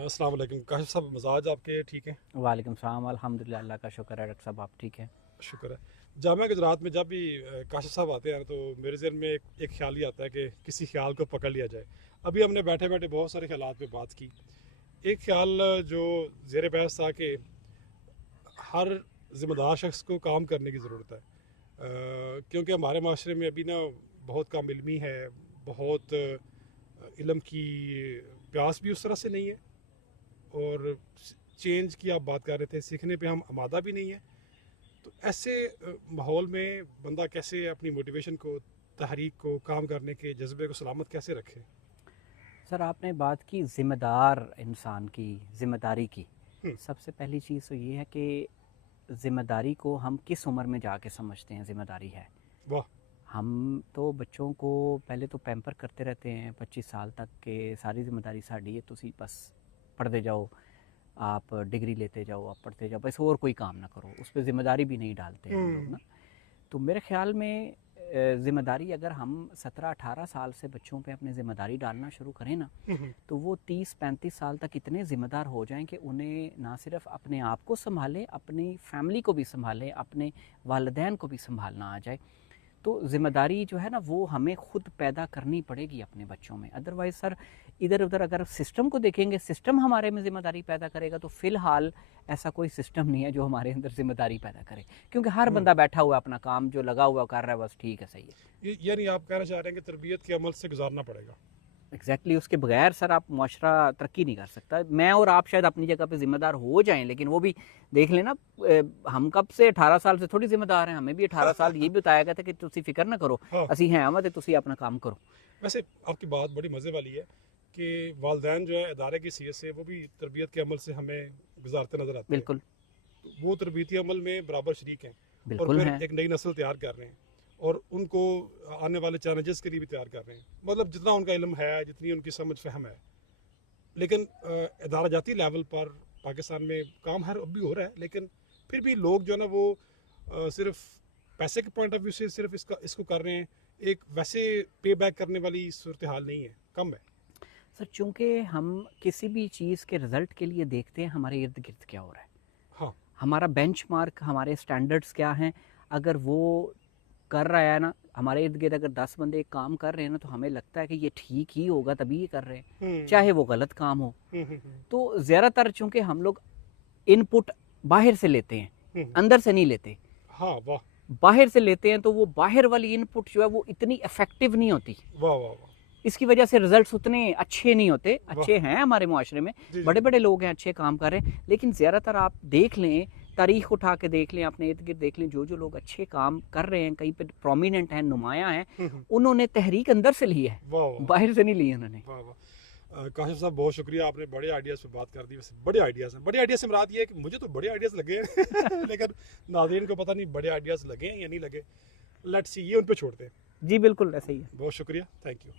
السلام علیکم کاشف صاحب، مزاج آپ کے ٹھیک ہیں؟ وعلیکم السلام، الحمدللہ، اللہ کا شکر ہے ڈاکٹر صاحب، آپ ٹھیک ہیں؟ شکر ہے۔ جامعہ گجرات میں جب بھی کاشف صاحب آتے ہیں تو میرے ذہن میں ایک خیال ہی آتا ہے کہ کسی خیال کو پکڑ لیا جائے۔ ابھی ہم نے بیٹھے بیٹھے بہت سارے خیالات پہ بات کی۔ ایک خیال جو زیر بحث تھا کہ ہر ذمہ دار شخص کو کام کرنے کی ضرورت ہے، کیونکہ ہمارے معاشرے میں ابھی بہت کم علمی ہے، بہت علم کی پیاس بھی اس طرح سے نہیں ہے، اور چینج کی آپ بات کر رہے تھے، سیکھنے پہ ہم آمادہ بھی نہیں ہیں۔ تو ایسے ماحول میں بندہ کیسے اپنی موٹیویشن کو، تحریک کو، کام کرنے کے جذبے کو سلامت کیسے رکھے؟ سر، آپ نے بات کی ذمہ دار انسان کی، ذمہ داری کی۔ ہم، سب سے پہلی چیز تو یہ ہے کہ ذمہ داری کو ہم کس عمر میں جا کے سمجھتے ہیں ذمہ داری ہے۔ واہ، ہم تو بچوں کو پہلے تو پیمپر کرتے رہتے ہیں 25 سال تک کہ ساری ذمہ داری ساڈی ہے، تسی بس پڑھتے جاؤ، آپ ڈگری لیتے جاؤ، آپ پڑھتے جاؤ، بس اور کوئی کام نہ کرو، اس پہ ذمہ داری بھی نہیں ڈالتے ہم لوگ نا۔ تو میرے خیال میں ذمہ داری اگر ہم 17-18 سال سے بچوں پہ اپنے ذمہ داری ڈالنا شروع کریں نا، تو وہ 30-35 سال تک اتنے ذمہ دار ہو جائیں کہ انہیں نہ صرف اپنے آپ کو سنبھالیں، اپنی فیملی کو بھی سنبھالیں، اپنے والدین کو بھی سنبھالنا آ جائے۔ تو ذمہ داری جو ہے نا وہ ہمیں خود پیدا کرنی پڑے گی اپنے بچوں میں۔ ادروائز سر، ادھر ادھر اگر سسٹم کو دیکھیں گے، سسٹم ہمارے میں ذمہ داری پیدا کرے گا، تو فی الحال ایسا کوئی سسٹم نہیں ہے جو ہمارے اندر ذمہ داری پیدا کرے، کیونکہ ہر بندہ بیٹھا ہوا اپنا کام جو لگا ہوا کر رہا ہے، بس ٹھیک ہے، صحیح ہے۔ یعنی آپ کہنا چاہ رہے ہیں کہ تربیت کے عمل سے گزارنا پڑے گا؟ ایگزیکٹلی، اس کے بغیر سر آپ معاشرہ ترقی نہیں کر سکتا۔ میں اور آپ شاید اپنی جگہ پہ ذمہ دار ہو جائیں، لیکن وہ بھی دیکھ لینا، ہم کب سے 18 سال سے تھوڑی ذمہ دار ہیں، ہمیں بھی 18 سال یہ بھی بتایا گیا تھا کہ تسی فکر نہ کرو، ہاں، اسی ہیں مت، تسی اپنا کام کرو۔ ویسے آپ کی بات بڑی مزے والی ہے کہ والدین جو ہے ادارے کی حیثیت سے وہ بھی تربیت کے عمل سے ہمیں گزارتے نظر آتے ہیں۔ بالکل وہ تربیتی عمل میں برابر شریک ہیں، اور بالکل پھر ہیں۔ ایک نئی نسل تیار کر رہے ہیں، اور ان کو آنے والے چیلنجز کے لیے بھی تیار کر رہے ہیں۔ مطلب جتنا ان کا علم ہے، جتنی ان کی سمجھ فہم ہے، لیکن ادارہ جاتی لیول پر پاکستان میں کام اب بھی ہو رہا ہے، لیکن پھر بھی لوگ جو ہے نا وہ صرف پیسے کے پوائنٹ آف ویو سے صرف اس کو کر رہے ہیں، ایک ویسے پے بیک کرنے والی صورتحال نہیں ہے، کم ہے۔ سر، چونکہ ہم کسی بھی چیز کے رزلٹ کے لیے دیکھتے ہیں ہمارے ارد گرد کیا ہو رہا ہے، ہاں، ہمارا بینچ مارک، ہمارے سٹینڈرڈز کیا ہیں۔ اگر وہ کر رہا ہے نا، ہمارے ارد گرد اگر 10 بندے ایک کام کر رہے ہیں نا، تو ہمیں لگتا ہے کہ یہ ٹھیک ہی ہوگا تبھی یہ کر رہے ہیں، چاہے وہ غلط کام ہو۔ تو زیادہ تر چونکہ ہم لوگ ان پٹ باہر سے لیتے ہیں، اندر سے نہیں لیتے، ہاں، واہ باہر سے لیتے ہیں، تو وہ باہر والی ان پٹ جو ہے وہ اتنی افیکٹو نہیں ہوتی، واہ واہ واہ، اس کی وجہ سے رزلٹس اتنے اچھے نہیں ہوتے۔ اچھے ہیں ہمارے معاشرے میں، جی بڑے بڑے لوگ ہیں اچھے کام کر رہے ہیں، لیکن زیادہ تر آپ دیکھ لیں، تاریخ اٹھا کے دیکھ لیں، اپنے ارد گرد دیکھ لیں، جو لوگ اچھے کام کر رہے ہیں، کہیں پہ پرومیننٹ ہیں، نمایاں ہیں، انہوں نے تحریک اندر سے لی ہے، واہ واہ باہر سے نہیں لی انہوں نے۔ واہ واہ، کاشف صاحب بہت شکریہ، آپ نے بڑے آئیڈیاز پہ بات کر دی۔ ویسے بڑے آئیڈیاز ہیں، بڑے آئیڈیاز سے مراد یہ ہے کہ مجھے تو بڑے آئیڈیاز لگے ہیں لیکن ناظرین کو پتہ نہیں بڑے آئیڈیاز لگے ہیں یا نہیں لگے۔ لیٹس سی، یہ ان پہ چھوڑتے ہیں۔ جی بالکل ایسا ہی ہے۔ بہت شکریہ، تھینک یو۔